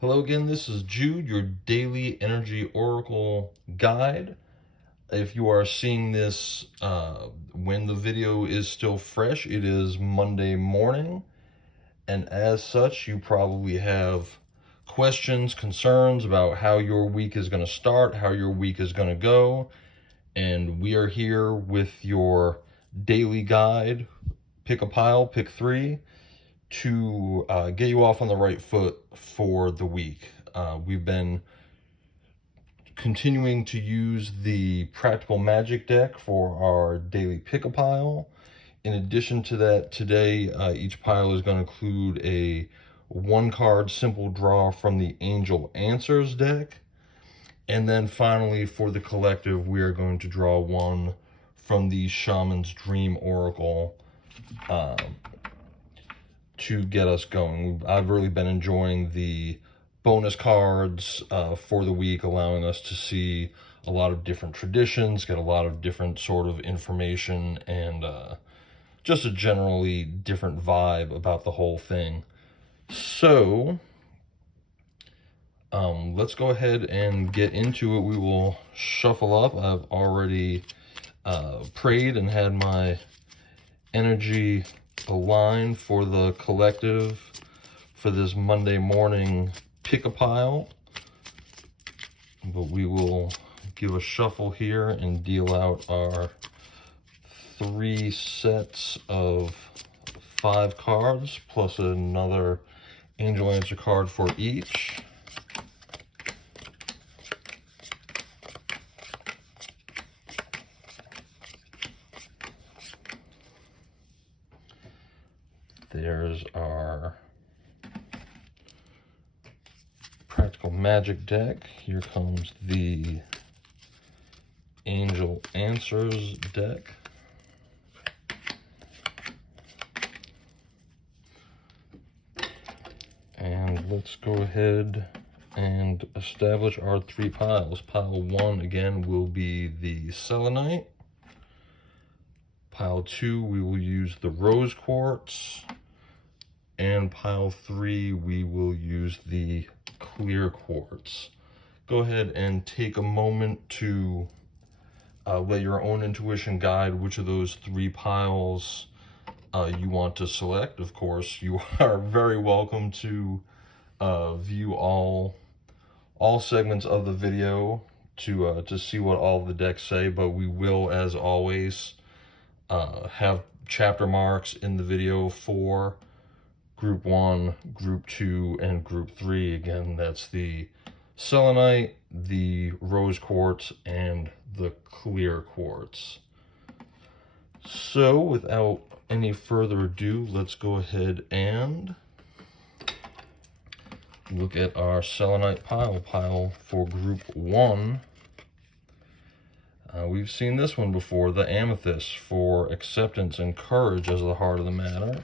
Hello again, this is Jude, your daily energy oracle guide. If you are seeing this when the video is still fresh, it is Monday morning, and as such, you probably have questions, concerns about how your week is going to start, how your week is going to go, and we are here with your daily guide. Pick a pile, pick three, to get you off on the right foot for the week. We've been continuing to use the Practical Magic deck for our daily pick-a-pile. In addition to that, today each pile is going to include a one-card simple draw from the Angel Answers deck. And then finally, for the collective, we are going to draw one from the Shaman's Dream Oracle to get us going. I've really been enjoying the bonus cards for the week, allowing us to see a lot of different traditions, get a lot of different sort of information, and just a generally different vibe about the whole thing. So let's go ahead and get into it. We will shuffle up. I've already prayed and had my energy aligned for the collective for this Monday morning pick-a-pile. But we will give a shuffle here and deal out our 3 sets of 5 cards, plus another Angel Answer card for each. There's our Practical Magic deck. Here comes the Angel Answers deck. And let's go ahead and establish our 3 piles. Pile 1, again, will be the selenite. Pile 2, we will use the rose quartz. And pile 3, we will use the clear quartz. Go ahead and take a moment to let your own intuition guide which of those 3 piles you want to select. Of course, you are very welcome to view all segments of the video to see what all the decks say, but we will, as always, have chapter marks in the video for Group 1, Group 2, and Group 3. Again, that's the selenite, the rose quartz, and the clear quartz. So, without any further ado, let's go ahead and look at our selenite pile for Group 1. We've seen this one before, the amethyst, for acceptance and courage as the heart of the matter.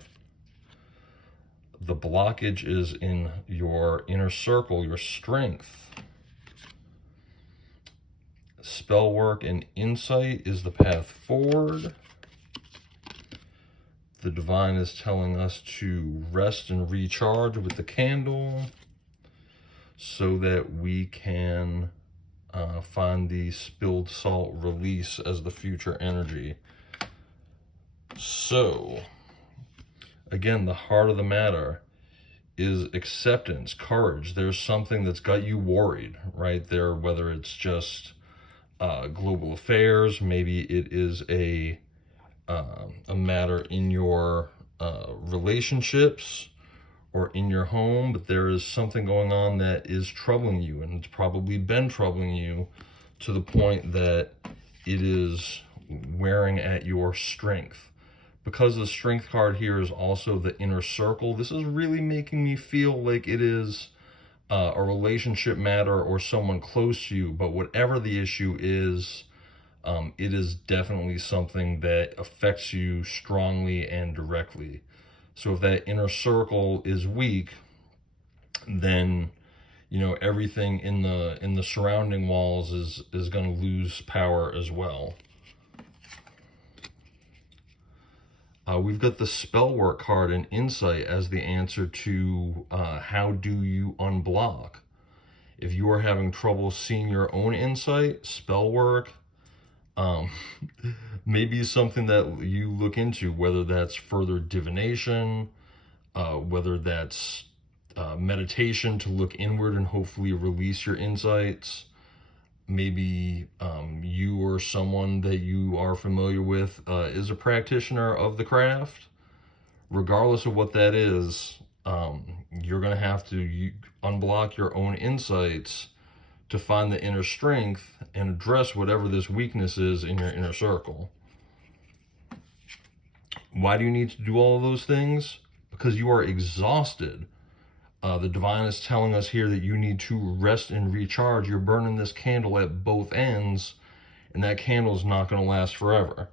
The blockage is in your inner circle, your strength. Spell work and insight is the path forward. The divine is telling us to rest and recharge with the candle so that we can find the spilled salt release as the future energy. So, again, the heart of the matter is acceptance, courage. There's something that's got you worried right there, whether it's just global affairs, maybe it is a matter in your relationships or in your home, but there is something going on that is troubling you, and it's probably been troubling you to the point that it is wearing at your strength. Because the strength card here is also the inner circle, this is really making me feel like it is a relationship matter or someone close to you, but whatever the issue is, it is definitely something that affects you strongly and directly. So if that inner circle is weak, then everything in the surrounding walls is going to lose power as well. We've got the spell work card and insight as the answer to how do you unblock. If you are having trouble seeing your own insight, spell work maybe something that you look into, whether that's further divination, whether that's meditation to look inward and hopefully release your insights. Maybe you or someone that you are familiar with is a practitioner of the craft. Regardless of what that is, you're going to have to unblock your own insights to find the inner strength and address whatever this weakness is in your inner circle. Why do you need to do all of those things? Because you are exhausted. The divine is telling us here that you need to rest and recharge. You're burning this candle at both ends, and that candle is not going to last forever.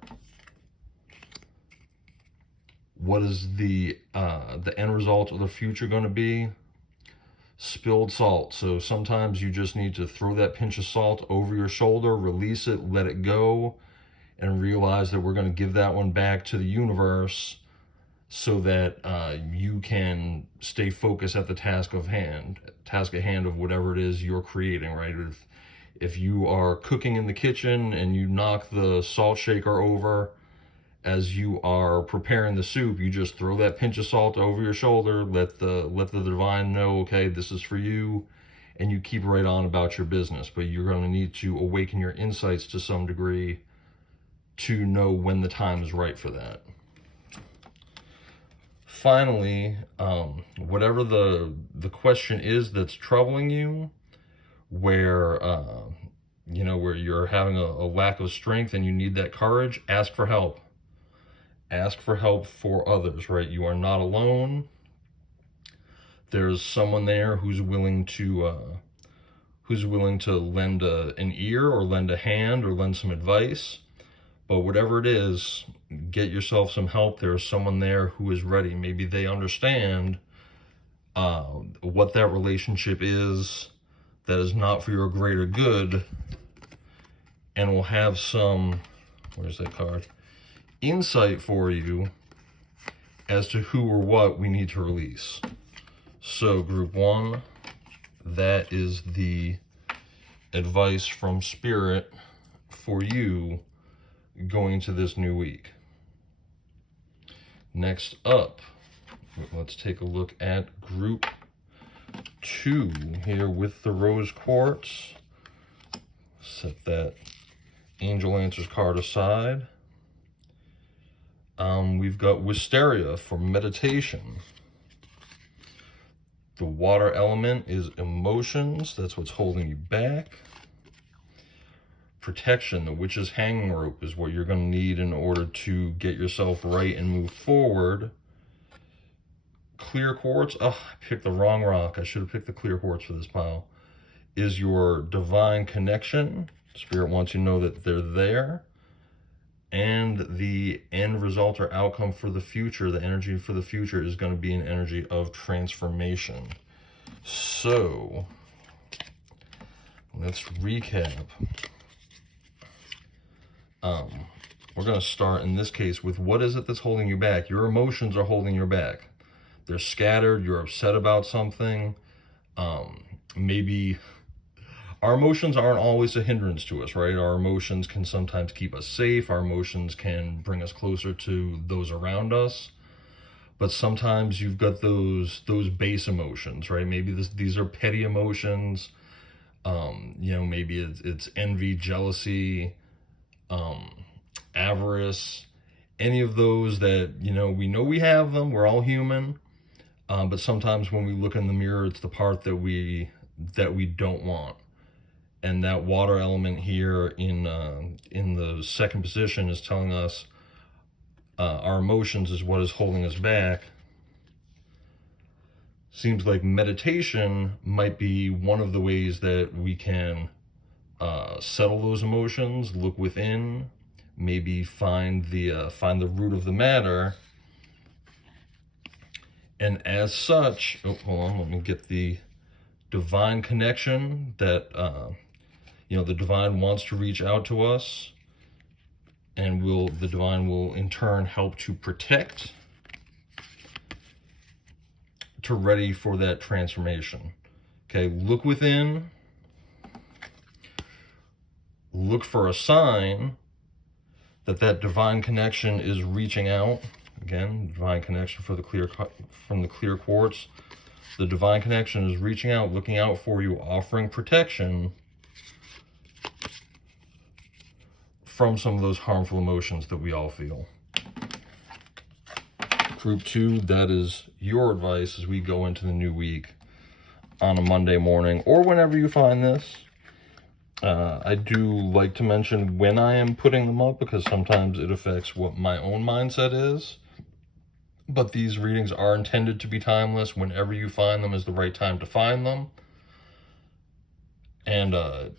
What is the end result of the future going to be? Spilled salt. So sometimes you just need to throw that pinch of salt over your shoulder, release it, let it go, and realize that we're going to give that one back to the universe so that you can stay focused at the task at hand of whatever it is you're creating, right? If you are cooking in the kitchen and you knock the salt shaker over as you are preparing the soup, you just throw that pinch of salt over your shoulder, let the divine know, okay, this is for you, and you keep right on about your business. But you're going to need to awaken your insights to some degree to know when the time is right for that. Finally, whatever the question is that's troubling you, where where you're having a lack of strength and you need that courage, ask for help. Ask for help for others, right? You are not alone. There's someone there who's willing to lend an ear or lend a hand or lend some advice. But whatever it is, get yourself some help. There's someone there who is ready. Maybe they understand what that relationship is that is not for your greater good, and will have some, where's that card? Insight for you as to who or what we need to release. So group one, that is the advice from Spirit for you going into this new week. Next up, let's take a look at group two here with the rose quartz. Set that angel answers card aside. We've got wisteria for meditation. The water element is emotions. That's what's holding you back. Protection, the witch's hanging rope, is what you're going to need in order to get yourself right and move forward. Clear quartz, I picked the wrong rock. I should have picked the clear quartz for this pile. Is your divine connection. Spirit wants you to know that they're there. And the end result or outcome for the future, the energy for the future, is going to be an energy of transformation. So, let's recap. We're going to start in this case with what is it that's holding you back? Your emotions are holding you back. They're scattered. You're upset about something. Maybe our emotions aren't always a hindrance to us, right? Our emotions can sometimes keep us safe. Our emotions can bring us closer to those around us. But sometimes you've got those base emotions, right? Maybe these are petty emotions. Maybe it's envy, jealousy, avarice, any of those that, we know we have them. We're all human. But sometimes when we look in the mirror, it's the part that we don't want. And that water element here in the second position is telling us our emotions is what is holding us back. Seems like meditation might be one of the ways that we can settle those emotions, look within, maybe find the root of the matter. And as such, hold on, let me get the divine connection that the divine wants to reach out to us and the divine will in turn help to protect, to ready for that transformation. Okay, look within, look for a sign that divine connection is reaching out. Again, divine connection from the clear quartz. The divine connection is reaching out, looking out for you, offering protection from some of those harmful emotions that we all feel. Group 2, that is your advice as we go into the new week on a Monday morning or whenever you find this. I do like to mention when I am putting them up because sometimes it affects what my own mindset is. But these readings are intended to be timeless. Whenever you find them is the right time to find them. And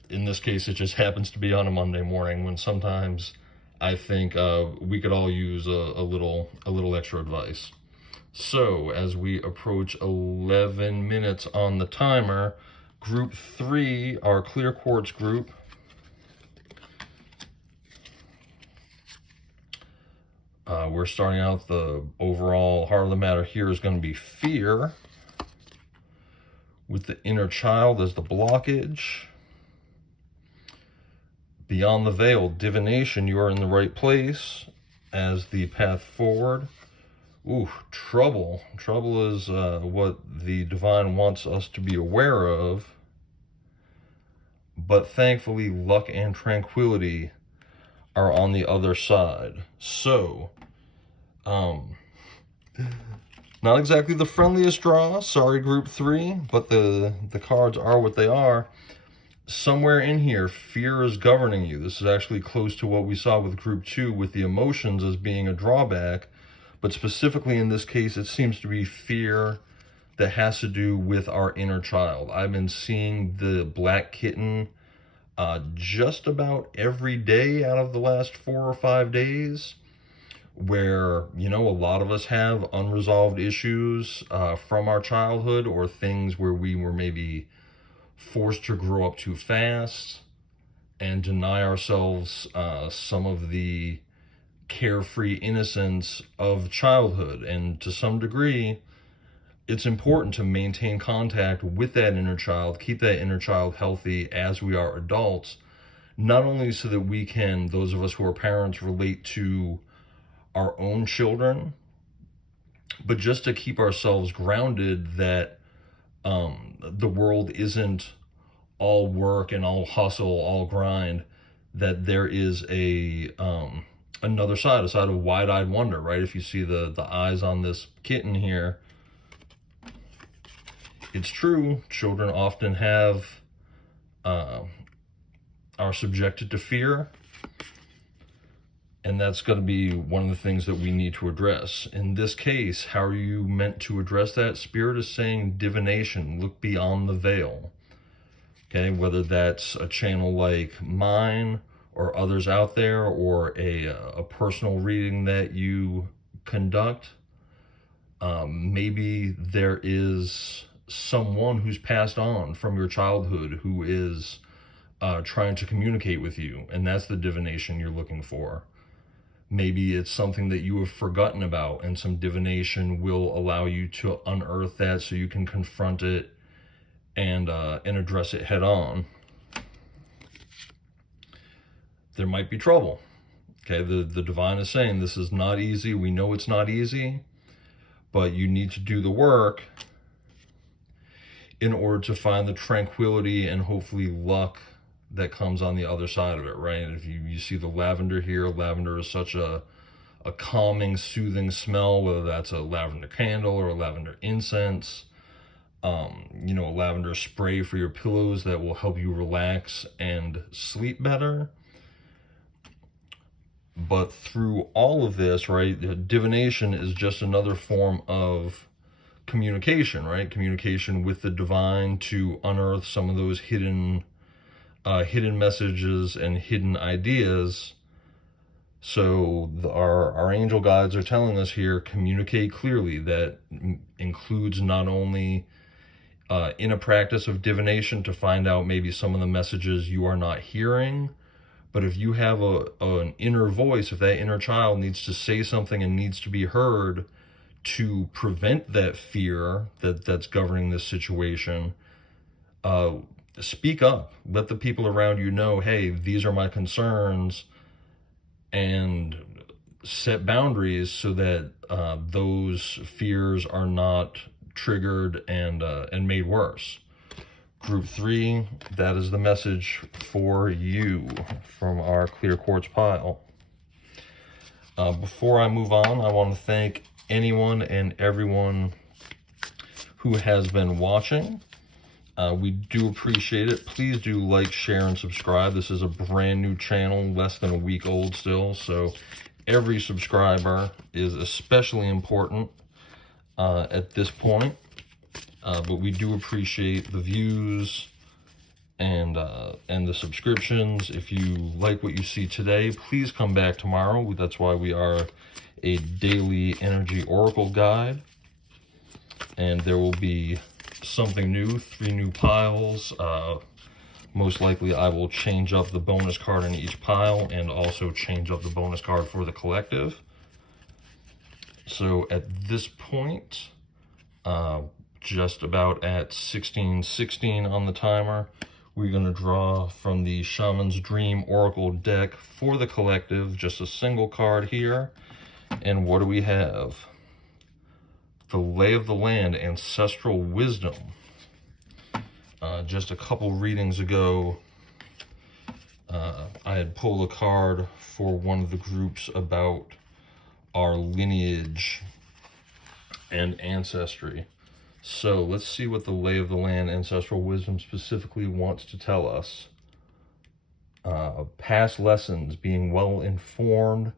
in this case, it just happens to be on a Monday morning when sometimes I think we could all use a little extra advice. So as we approach 11 minutes on the timer, group 3, our clear quartz group, we're starting out, the overall heart of the matter here is going to be fear, with the inner child as the blockage. Beyond the veil, divination, you are in the right place as the path forward. Ooh, trouble. Trouble is what the divine wants us to be aware of. But thankfully, luck and tranquility are on the other side. So, not exactly the friendliest draw. Sorry, group 3, but the cards are what they are. Somewhere in here, fear is governing you. This is actually close to what we saw with group 2 with the emotions as being a drawback. But specifically in this case, it seems to be fear that has to do with our inner child. I've been seeing the black kitten just about every day out of the last 4 or 5 days, where, you know, a lot of us have unresolved issues from our childhood, or things where we were maybe forced to grow up too fast and deny ourselves some of the carefree innocence of childhood. And to some degree, it's important to maintain contact with that inner child, keep that inner child healthy as we are adults, not only so that we can, those of us who are parents, relate to our own children, but just to keep ourselves grounded that the world isn't all work and all hustle, all grind, that there is another side, a side of wide-eyed wonder, right? If you see the eyes on this kitten here, it's true, children often are subjected to fear, and that's going to be one of the things that we need to address. In this case, how are you meant to address that? Spirit is saying divination, look beyond the veil. Okay, whether that's a channel like mine or others out there, or a personal reading that you conduct. Maybe there is someone who's passed on from your childhood who is trying to communicate with you, and that's the divination you're looking for. Maybe it's something that you have forgotten about, and some divination will allow you to unearth that so you can confront it and address it head on. There might be trouble. Okay, the divine is saying this is not easy. We know it's not easy, but you need to do the work in order to find the tranquility and hopefully luck that comes on the other side of it, right? And if you see the lavender here, lavender is such a calming, soothing smell, whether that's a lavender candle or a lavender incense, you know, a lavender spray for your pillows that will help you relax and sleep better. But through all of this, right, divination is just another form of communication, right? Communication with the divine to unearth some of those hidden messages and hidden ideas. So our angel guides are telling us here, communicate clearly. That includes not only in a practice of divination to find out maybe some of the messages you are not hearing, But if you have an inner voice, if that inner child needs to say something and needs to be heard to prevent that fear that's governing this situation, speak up. Let the people around you know, hey, these are my concerns, and set boundaries so that those fears are not triggered and made worse. Group 3, that is the message for you from our clear quartz pile. Before I move on, I want to thank anyone and everyone who has been watching. We do appreciate it. Please do like, share, and subscribe. This is a brand new channel, less than a week old still, so every subscriber is especially important at this point. But we do appreciate the views and the subscriptions. If you like what you see today, please come back tomorrow. That's why we are a daily energy oracle guide, and there will be something new, 3 new piles. Most likely I will change up the bonus card in each pile and also change up the bonus card for the collective. So at this point, just about at 16:16 on the timer, we're going to draw from the Shaman's Dream Oracle deck for the collective, just a single card here. And what do we have? The Lay of the Land, Ancestral Wisdom. Just a couple readings ago, I had pulled a card for one of the groups about our lineage and ancestry. So let's see what the Lay of the Land, Ancestral Wisdom specifically wants to tell us. Past lessons, being well informed,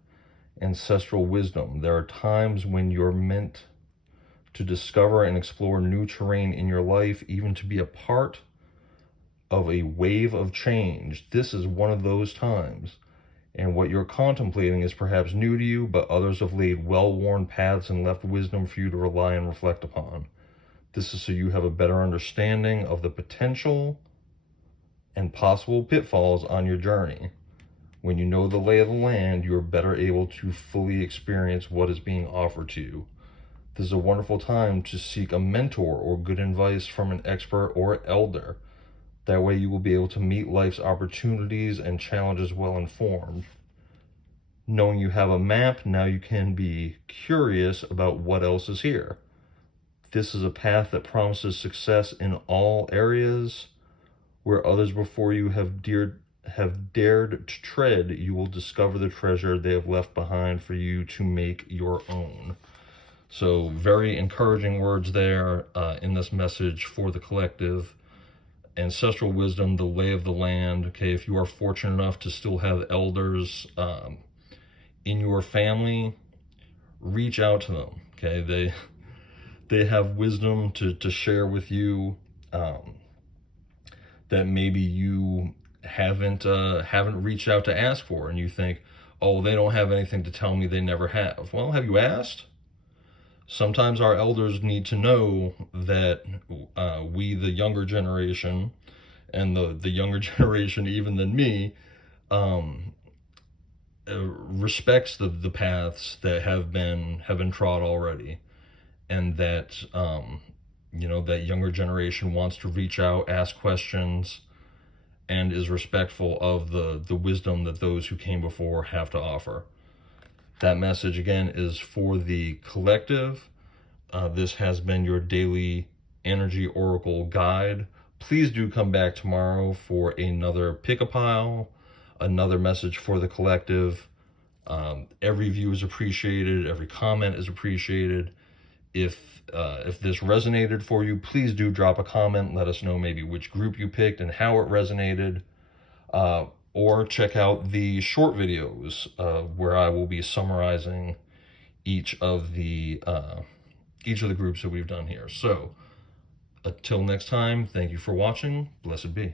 ancestral wisdom. There are times when you're meant to discover and explore new terrain in your life, even to be a part of a wave of change. This is one of those times, and what you're contemplating is perhaps new to you, but others have laid well-worn paths and left wisdom for you to rely and reflect upon. This is so you have a better understanding of the potential and possible pitfalls on your journey. When you know the lay of the land, you are better able to fully experience what is being offered to you. This is a wonderful time to seek a mentor or good advice from an expert or elder. That way you will be able to meet life's opportunities and challenges well informed. Knowing you have a map, now you can be curious about what else is here. This is a path that promises success in all areas. Where others before you have dared to tread, you will discover the treasure they have left behind for you to make your own. So very encouraging words there in this message for the collective. Ancestral wisdom, the lay of the land. Okay, if you are fortunate enough to still have elders in your family, reach out to them. Okay, they have wisdom to share with you that maybe you haven't reached out to ask for, and you think, oh, they don't have anything to tell me, they never have. Well, have you asked? Sometimes our elders need to know that we, the younger generation, and the younger generation even than me, respects the paths that have been trod already, and that that younger generation wants to reach out, ask questions, and is respectful of the wisdom that those who came before have to offer. That message, again, is for the collective. This has been your daily energy oracle guide. Please do come back tomorrow for another pick-a-pile, another message for the collective. Every view is appreciated. Every comment is appreciated. If this resonated for you, please do drop a comment. Let us know maybe which group you picked and how it resonated. Or check out the short videos where I will be summarizing each of the groups that we've done here. So until next time, thank you for watching. Blessed be.